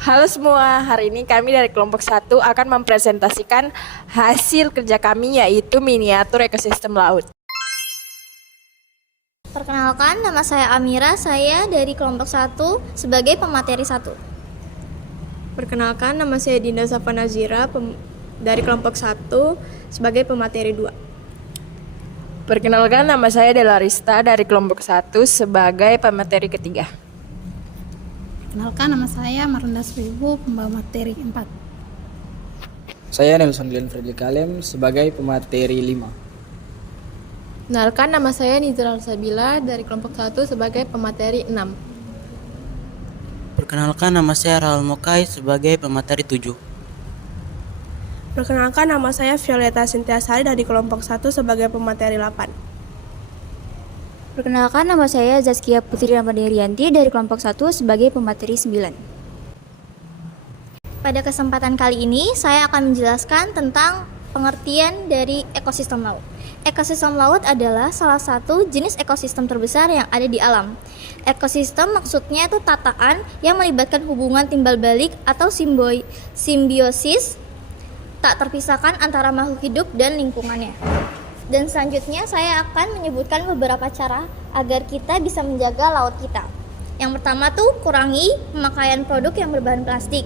Halo semua, hari ini kami dari kelompok 1 akan mempresentasikan hasil kerja kami yaitu miniatur ekosistem laut. Perkenalkan, nama saya Amira, saya dari kelompok 1 sebagai pemateri 1. Perkenalkan, nama saya Dinda Safa Nazira dari kelompok 1 sebagai pemateri 2. Perkenalkan, nama saya Delarista dari kelompok 1 sebagai pemateri ketiga. Perkenalkan, nama saya Marunda Suibu, pembawa materi 4. Saya Nelson Glenn Freddy Kalem sebagai pemateri 5. Perkenalkan, nama saya Nizar Sabila dari kelompok 1 sebagai pemateri 6. Perkenalkan, nama saya Rahul Mokai sebagai pemateri 7. Perkenalkan, nama saya Violeta Sintiasari dari kelompok 1 sebagai pemateri 8. Perkenalkan, nama saya Zaskia Putri Ramadarianti dari kelompok 1 sebagai pemateri 9. Pada kesempatan kali ini, saya akan menjelaskan tentang pengertian dari ekosistem laut. Ekosistem laut adalah salah satu jenis ekosistem terbesar yang ada di alam. Ekosistem maksudnya itu tataan yang melibatkan hubungan timbal balik atau simbiosis tak terpisahkan antara makhluk hidup dan lingkungannya. Dan selanjutnya saya akan menyebutkan beberapa cara agar kita bisa menjaga laut kita. Yang pertama tuh kurangi pemakaian produk yang berbahan plastik.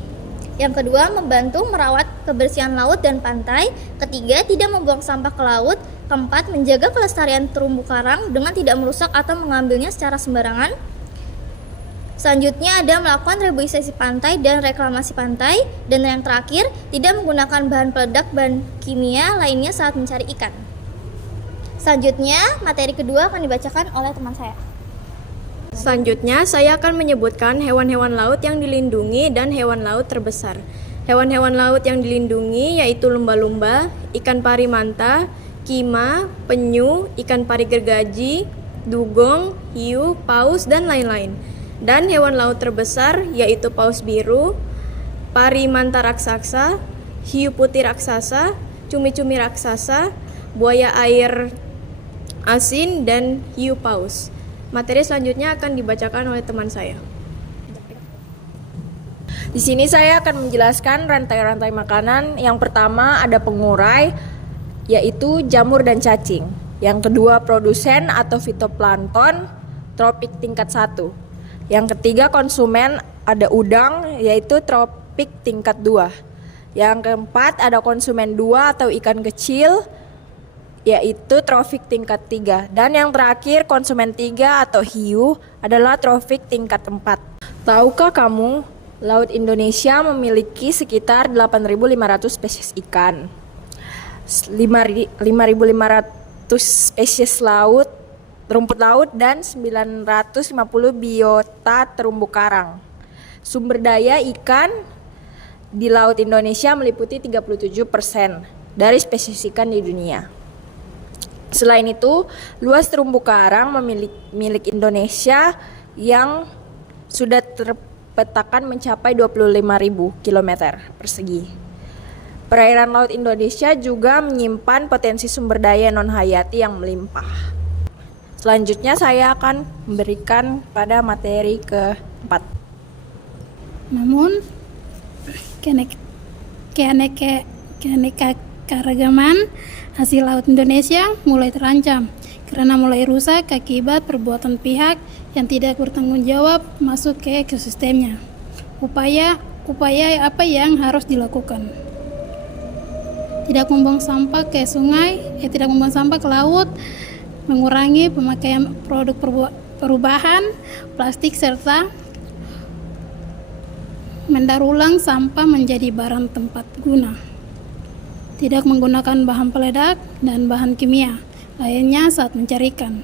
Yang kedua, membantu merawat kebersihan laut dan pantai. Ketiga, tidak membuang sampah ke laut. Keempat, menjaga kelestarian terumbu karang dengan tidak merusak atau mengambilnya secara sembarangan. Selanjutnya ada melakukan reboisasi pantai dan reklamasi pantai. Dan yang terakhir, tidak menggunakan bahan peledak dan kimia lainnya saat mencari ikan. Selanjutnya, materi kedua akan dibacakan oleh teman saya. Selanjutnya, saya akan menyebutkan hewan-hewan laut yang dilindungi dan hewan laut terbesar. Hewan-hewan laut yang dilindungi yaitu lumba-lumba, ikan pari manta, kima, penyu, ikan pari gergaji, dugong, hiu, paus, dan lain-lain. Dan hewan laut terbesar yaitu paus biru, pari manta raksasa, hiu putih raksasa, cumi-cumi raksasa, buaya air asin, dan hiu paus. Materi selanjutnya akan dibacakan oleh teman saya. Di sini saya akan menjelaskan rantai-rantai makanan. Yang pertama ada pengurai, yaitu jamur dan cacing. Yang kedua produsen atau fitoplankton, tropik tingkat 1. Yang ketiga konsumen, ada udang, yaitu tropik tingkat 2. Yang keempat ada konsumen 2 atau ikan kecil, yaitu trofik tingkat 3. Dan yang terakhir konsumen 3 atau hiu adalah trofik tingkat 4. Tahukah kamu, Laut Indonesia memiliki sekitar 8.500 spesies ikan, 5.500 spesies laut, rumput laut, dan 950 biota terumbu karang. Sumber daya ikan di Laut Indonesia meliputi 37% dari spesies ikan di dunia. Selain itu, luas terumbu karang milik Indonesia yang sudah terpetakan mencapai 25.000 km persegi. Perairan laut Indonesia juga menyimpan potensi sumber daya non-hayati yang melimpah. Selanjutnya saya akan memberikan pada materi keempat. Namun, keanekaragaman hasil laut Indonesia mulai terancam karena mulai rusak akibat perbuatan pihak yang tidak bertanggung jawab masuk ke ekosistemnya. Upaya apa yang harus dilakukan? Tidak membuang sampah ke sungai, tidak membuang sampah ke laut, mengurangi pemakaian produk perubahan plastik serta mendaur ulang sampah menjadi barang tempat guna. Tidak menggunakan bahan peledak dan bahan kimia lainnya saat mencari ikan.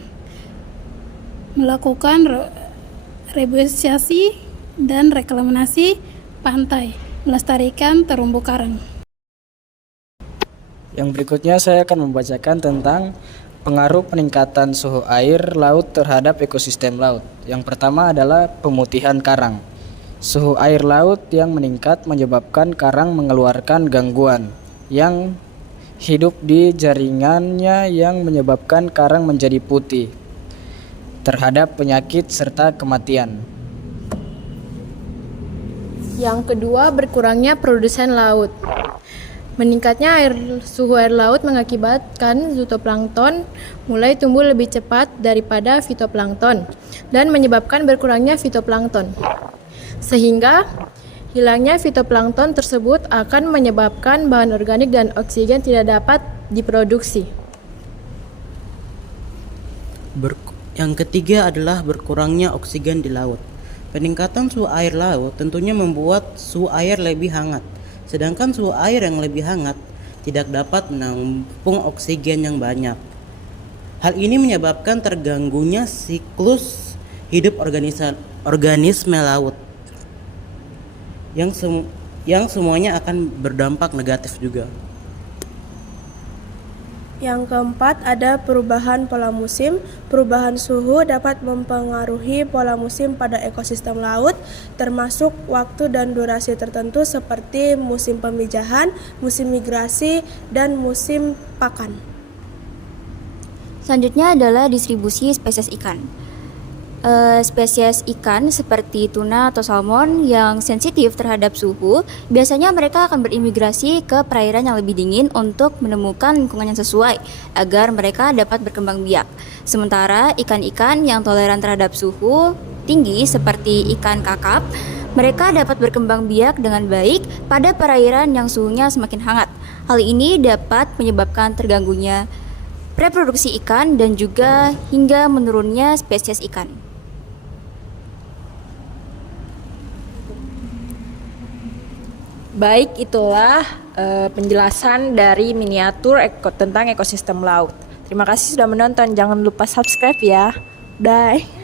Melakukan reboisasi dan reklamasi pantai, melestarikan terumbu karang. Yang berikutnya saya akan membacakan tentang pengaruh peningkatan suhu air laut terhadap ekosistem laut. Yang pertama adalah pemutihan karang. Suhu air laut yang meningkat menyebabkan karang mengeluarkan gangguan yang hidup di jaringannya yang menyebabkan karang menjadi putih terhadap penyakit serta kematian. Yang kedua, berkurangnya produsen laut. Meningkatnya suhu air laut mengakibatkan zooplankton mulai tumbuh lebih cepat daripada fitoplankton dan menyebabkan berkurangnya fitoplankton. Sehingga hilangnya fitoplankton tersebut akan menyebabkan bahan organik dan oksigen tidak dapat diproduksi. Yang ketiga adalah berkurangnya oksigen di laut. Peningkatan suhu air laut tentunya membuat suhu air lebih hangat. Sedangkan suhu air yang lebih hangat tidak dapat menampung oksigen yang banyak. Hal ini menyebabkan terganggunya siklus hidup organisme laut. Yang semuanya akan berdampak negatif juga. Yang keempat, ada perubahan pola musim. Perubahan suhu dapat mempengaruhi pola musim pada ekosistem laut, termasuk waktu dan durasi tertentu seperti musim pemijahan, musim migrasi, dan musim pakan. Selanjutnya adalah distribusi spesies ikan. Spesies ikan seperti tuna atau salmon yang sensitif terhadap suhu, biasanya mereka akan berimigrasi ke perairan yang lebih dingin untuk menemukan lingkungan yang sesuai agar mereka dapat berkembang biak. Sementara ikan-ikan yang toleran terhadap suhu tinggi seperti ikan kakap, mereka dapat berkembang biak dengan baik pada perairan yang suhunya semakin hangat. Hal ini dapat menyebabkan terganggunya reproduksi ikan dan juga hingga menurunnya spesies ikan. Baik, itulah penjelasan dari miniatur tentang ekosistem laut. Terima kasih sudah menonton. Jangan lupa subscribe ya. Bye.